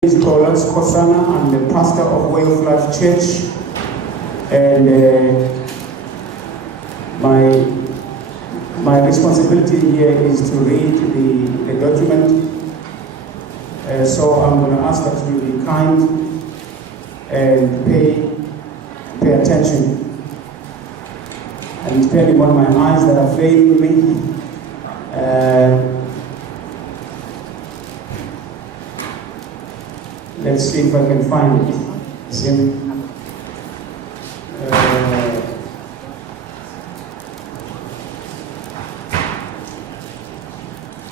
Pastor Xola Skosana. I'm the pastor of Way of Life Church, and my responsibility here is to read the document. So I'm going to ask that you be kind and pay attention. And depending on my eyes that are failing me, let's see if I can find it. See?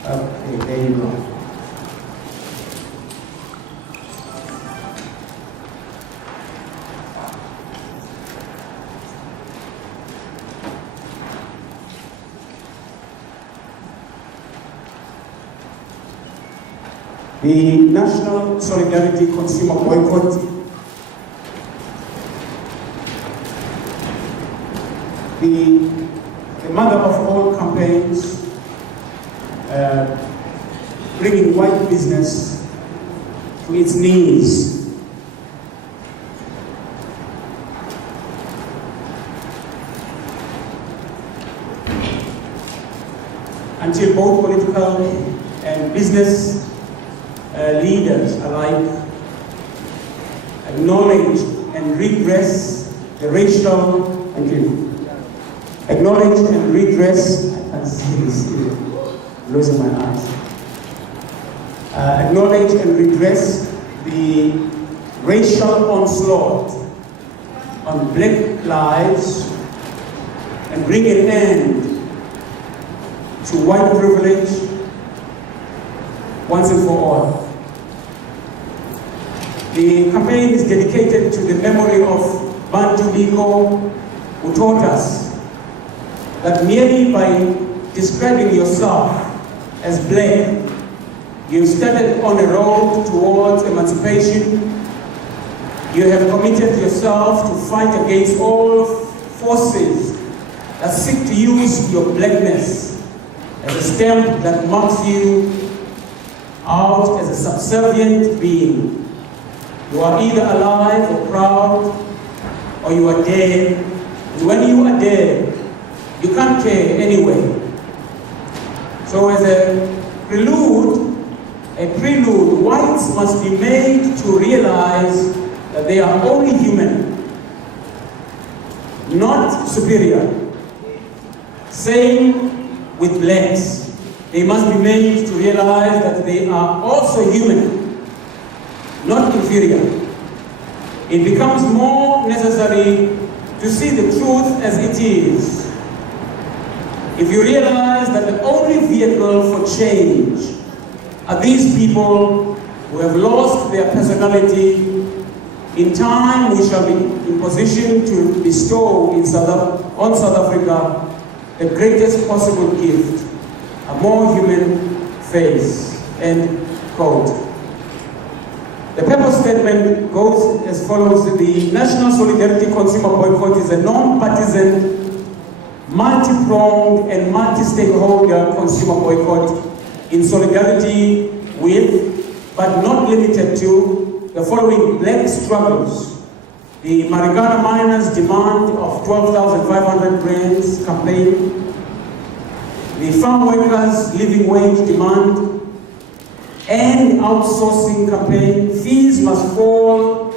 Okay, there you go. The National Solidarity Consumer Boycott, the mother of all campaigns, bringing white business to its knees. Until both political and business leaders alike acknowledge and redress the racial, acknowledge and redress, I can't see this, losing my eyes. Acknowledge and redress the racial onslaught on black lives and bring an end to white privilege once and for all. The campaign is dedicated to the memory of Bantu Biko, who taught us that merely by describing yourself as black, you started on a road towards emancipation. You have committed yourself to fight against all forces that seek to use your blackness as a stamp that marks you out as a subservient being. You are either alive or proud, or you are dead. And when you are dead, you can't care anyway. So as a prelude, whites must be made to realize that they are only human, not superior. Same with blacks. They must be made to realize that they are also human, not inferior. It becomes more necessary to see the truth as it is. If you realize that the only vehicle for change are these people who have lost their personality, in time we shall be in position to bestow on South Africa the greatest possible gift, a more human face. End quote. The purpose statement goes as follows. The National Solidarity Consumer Boycott is a non-partisan, multi-pronged and multi-stakeholder consumer boycott in solidarity with, but not limited to, the following black struggles: the Marikana miners' demand of 12,500 rands campaign, the farm workers' living wage demand, and outsourcing campaign, fees must fall,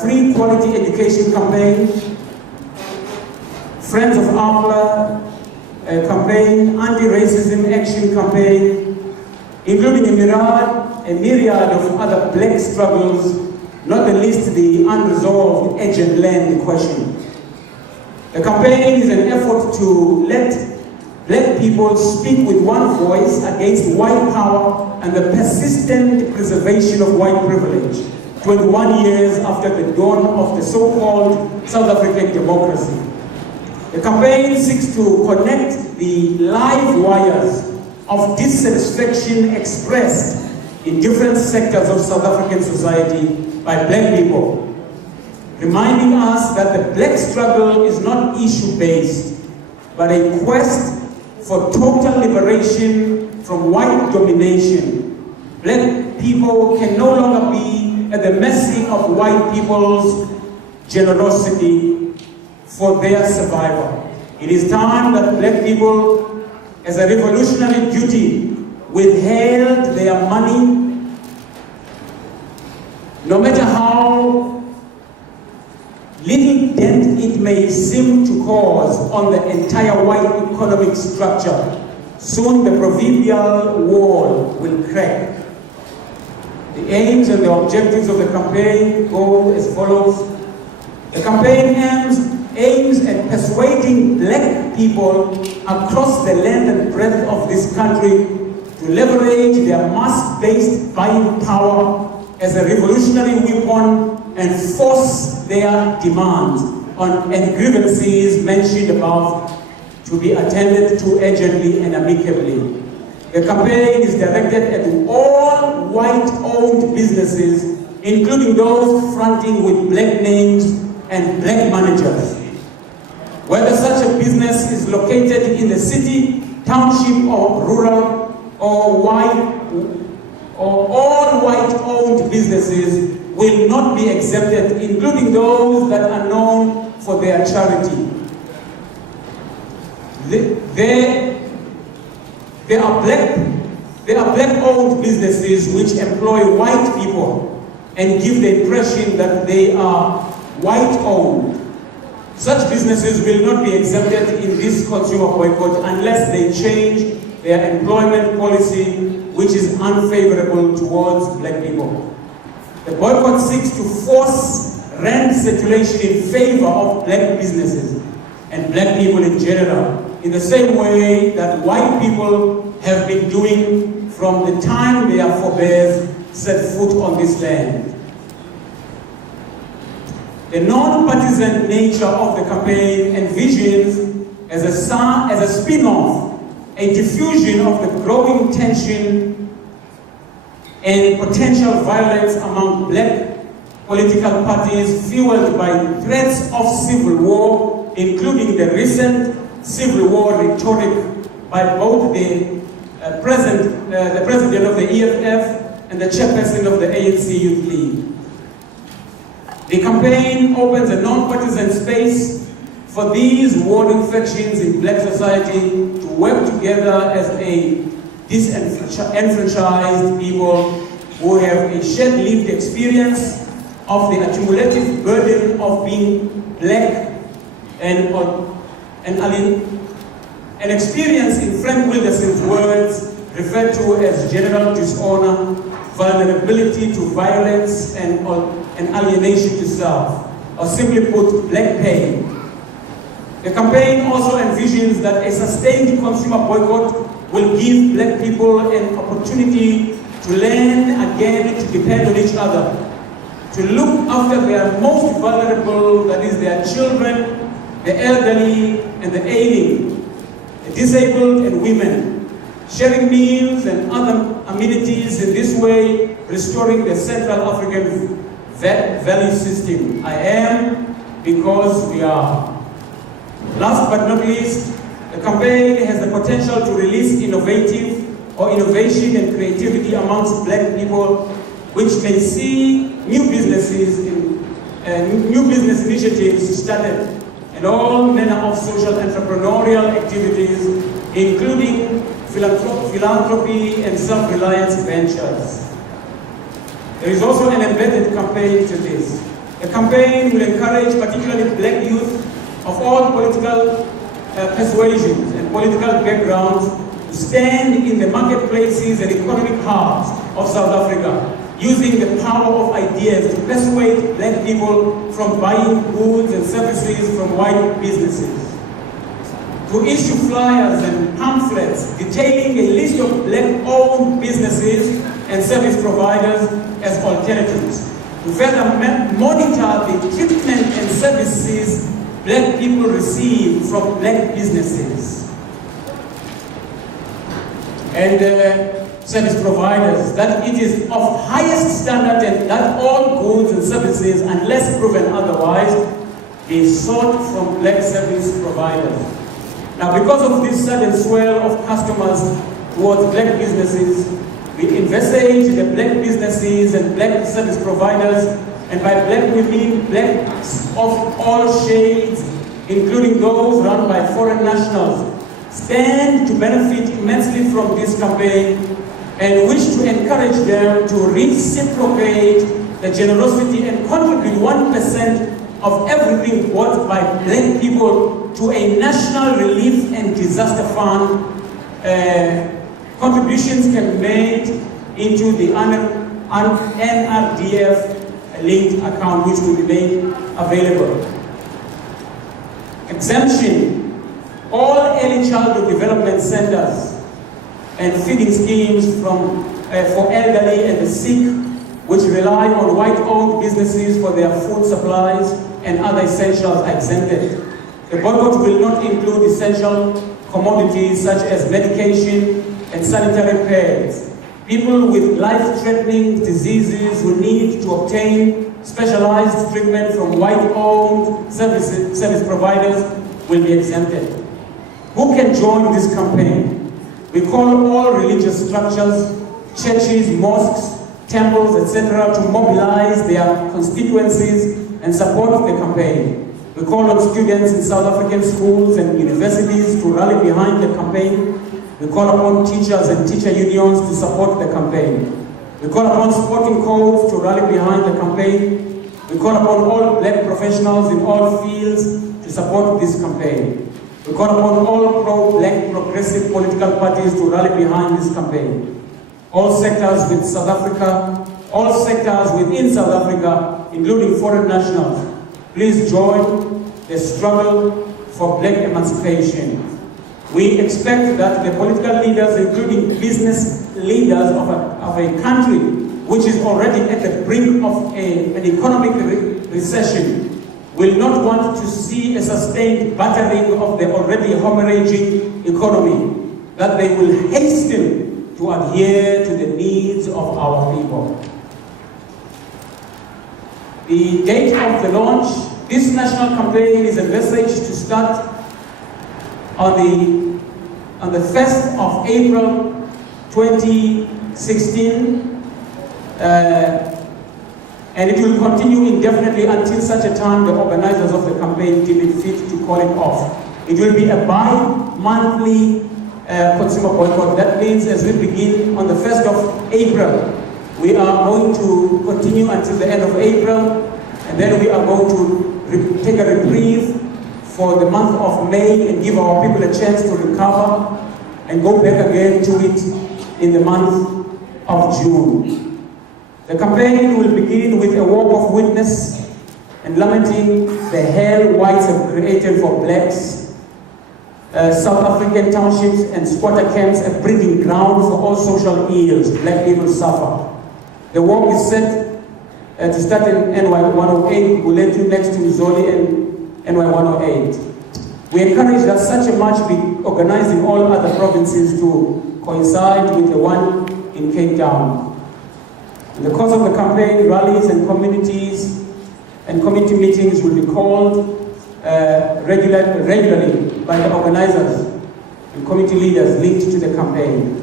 free quality education campaign, Friends of APLA campaign, anti-racism action campaign, including a myriad of other black struggles, not the least the unresolved agent land question. The campaign is an effort to let black people speak with one voice against white power and the persistent preservation of white privilege, 21 years after the dawn of the so-called South African democracy. The campaign seeks to connect the live wires of dissatisfaction expressed in different sectors of South African society by black people, reminding us that the black struggle is not issue-based, but a quest for total liberation from white domination. Black people can no longer be at the mercy of white people's generosity for their survival. It is time that black people, as a revolutionary duty, withheld their money, no matter how little dent it may seem to cause on the entire white economic structure. Soon the proverbial wall will crack. The aims and the objectives of the campaign go as follows. The campaign aims at persuading black people across the length and breadth of this country to leverage their mass-based buying power as a revolutionary weapon and force their demands and grievances mentioned above to be attended to urgently and amicably. The campaign is directed at all white-owned businesses, including those fronting with black names and black managers. Whether such a business is located in the city, township, or rural, or all white-owned businesses will not be exempted, including those that are known for their charity. There are black-owned businesses which employ white people and give the impression that they are white-owned. Such businesses will not be exempted in this consumer boycott unless they change their employment policy, which is unfavorable towards black people. The boycott seeks to force rent circulation in favor of black businesses and black people in general, in the same way that white people have been doing from the time their forebears set foot on this land. The non-partisan nature of the campaign envisions as a spin-off, a diffusion of the growing tension and potential violence among black political parties fueled by threats of civil war, including the recent civil war rhetoric by both the president of the EFF and the chairperson of the ANC Youth League. The campaign opens a non-partisan space for these warring factions in black society to work together as a disenfranchised people who have a shared lived experience of the accumulative burden of being black and an experience, in Frank Wilderson's words, referred to as general dishonor, vulnerability to violence and alienation to self, or simply put, black pain. The campaign also envisions that a sustained consumer boycott will give black people an opportunity to learn again to depend on each other, to look after their most vulnerable, that is their children, the elderly and the ailing, the disabled and women, sharing meals and other amenities, in this way restoring the Central African value system. I am because we are. Last but not least, the campaign has the potential to release innovation and creativity amongst black people, which may see new business initiatives started and all manner of social entrepreneurial activities, including philanthropy and self-reliance ventures. There is also an embedded campaign to this. The campaign will encourage particularly black youth of all political persuasions and political backgrounds to stand in the marketplaces and economic hubs of South Africa, using the power of ideas to persuade black people from buying goods and services from white businesses, to issue flyers and pamphlets detailing a list of black-owned businesses and service providers as alternatives, to further monitor the treatment and services black people receive from black businesses and service providers, that it is of highest standard and that all goods and services, unless proven otherwise, be sought from black service providers. Now, because of this sudden swell of customers towards black businesses, We envisage the black businesses and black service providers, and by black we mean blacks of all shades, including those run by foreign nationals, stand to benefit immensely from this campaign and wish to encourage them to reciprocate the generosity and contribute 1% of everything bought by black people to a national relief and disaster fund. Contributions can be made into the NRDF linked account, which will be made available. Exemption. All early childhood development centers and feeding schemes for elderly and the sick, which rely on white-owned businesses for their food supplies and other essentials, are exempted. The boycott will not include essential commodities such as medication and sanitary pads. People with life-threatening diseases who need to obtain specialized treatment from white-owned service providers will be exempted. Who can join this campaign? We call all religious structures, churches, mosques, temples, etc. to mobilize their constituencies and support the campaign. We call on students in South African schools and universities to rally behind the campaign. We call upon teachers and teacher unions to support the campaign. We call upon sporting codes to rally behind the campaign. We call upon all black professionals in all fields to support this campaign. We call upon all pro-black progressive political parties to rally behind this campaign. All sectors within South Africa, including foreign nationals, please join the struggle for black emancipation. We expect that the political leaders, including business leaders of a country which is already at the brink of an economic recession, will not want to see a sustained battering of the already hemorrhaging economy, that they will hasten to adhere to the needs of our people. The date of the launch, this national campaign is envisaged to start on the 1st of April 2016, and it will continue indefinitely until such a time the organizers of the campaign deem it fit to call it off. It will be a bi-monthly consumer boycott. That means as we begin on the 1st of April, we are going to continue until the end of April, and then we are going to take a reprieve for the month of May and give our people a chance to recover and go back again to it in the month of June. The campaign will begin with a walk of witness and lamenting the hell whites have created for blacks. South African townships and squatter camps a breeding ground for all social ills black people suffer. The walk is set to start in NY 108, Buletu next to Zoli and NY 108. We encourage that such a march be organized in all other provinces to coincide with the one in Cape Town. In the course of the campaign, rallies and communities and community meetings will be called regularly by the organizers and community leaders linked to the campaign.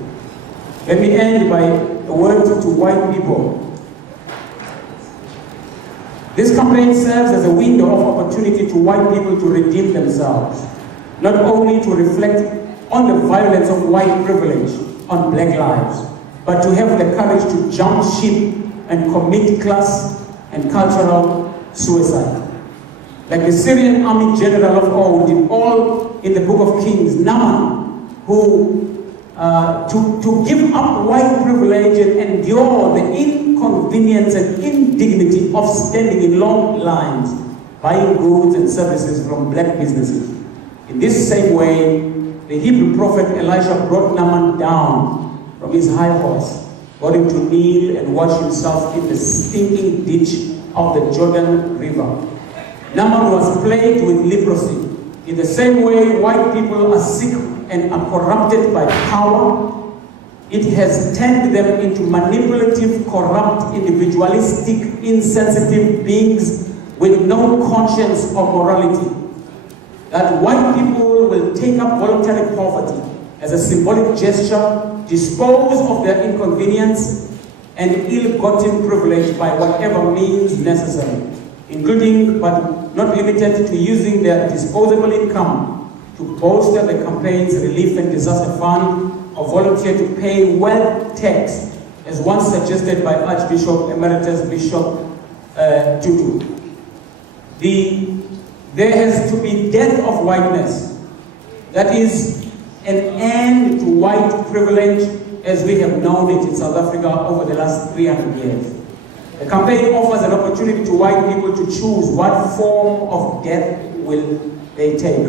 Let me end by a word to white people. This campaign serves as a window of opportunity to white people to redeem themselves, not only to reflect on the violence of white privilege on black lives, but to have the courage to jump ship and commit class and cultural suicide. Like the Syrian army general of old did all in the book of Kings, Naaman, who to give up white privilege and endure the inconvenience and indignity of standing in long lines, buying goods and services from black businesses. In this same way, the Hebrew prophet Elisha brought Naaman down from his high horse, got him to kneel and wash himself in the stinking ditch of the Jordan River. Naaman was plagued with leprosy. In the same way, white people are sick and are corrupted by power. It has turned them into manipulative, corrupt, individualistic, insensitive beings with no conscience of morality. That white people will take up voluntary poverty as a symbolic gesture dispose of their inconvenience and ill-gotten privilege by whatever means necessary, including but not limited to using their disposable income to bolster the campaign's relief and disaster fund, or volunteer to pay wealth tax, as once suggested by Archbishop Emeritus Bishop Tutu. There has to be death of whiteness. That is an end to white privilege as we have known it in South Africa over the last 300 years. The campaign offers an opportunity to white people to choose what form of death will they take.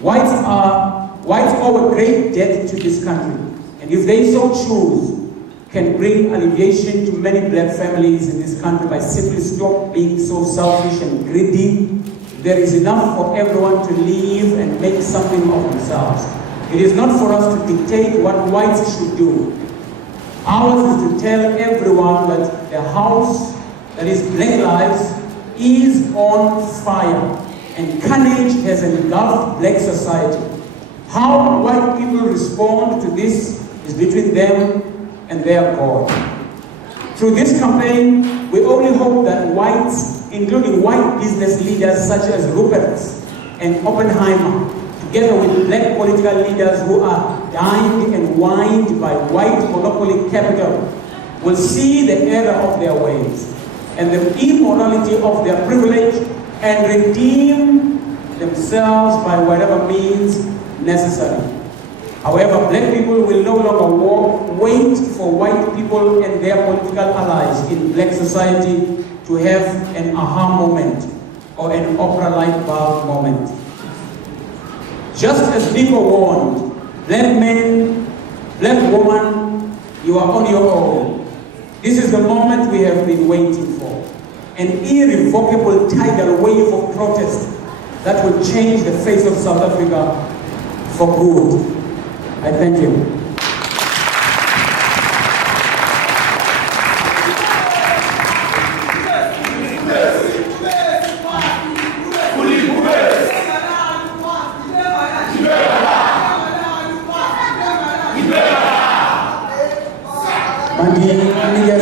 Whites owe a great debt to this country, and if they so choose, can bring alleviation to many black families in this country by simply stop being so selfish and greedy. There is enough for everyone to live and make something of themselves. It is not for us to dictate what whites should do. Ours is to tell everyone that the house, that is Black Lives, is on fire, and carnage has engulfed black society. How white people respond to this is between them and their God. Through this campaign, we only hope that whites, including white business leaders such as Rupert and Oppenheimer, together with black political leaders who are dined and wined by white monopoly capital, will see the error of their ways and the immorality of their privilege and redeem themselves by whatever means necessary. However, black people will no longer wait for white people and their political allies in black society to have an aha moment or an opera-like bar moment. Just as Nico warned, black man, black woman, you are on your own. This is the moment we have been waiting for. An irrevocable tidal wave of protest that will change the face of South Africa for good. I thank you. Mandinikeza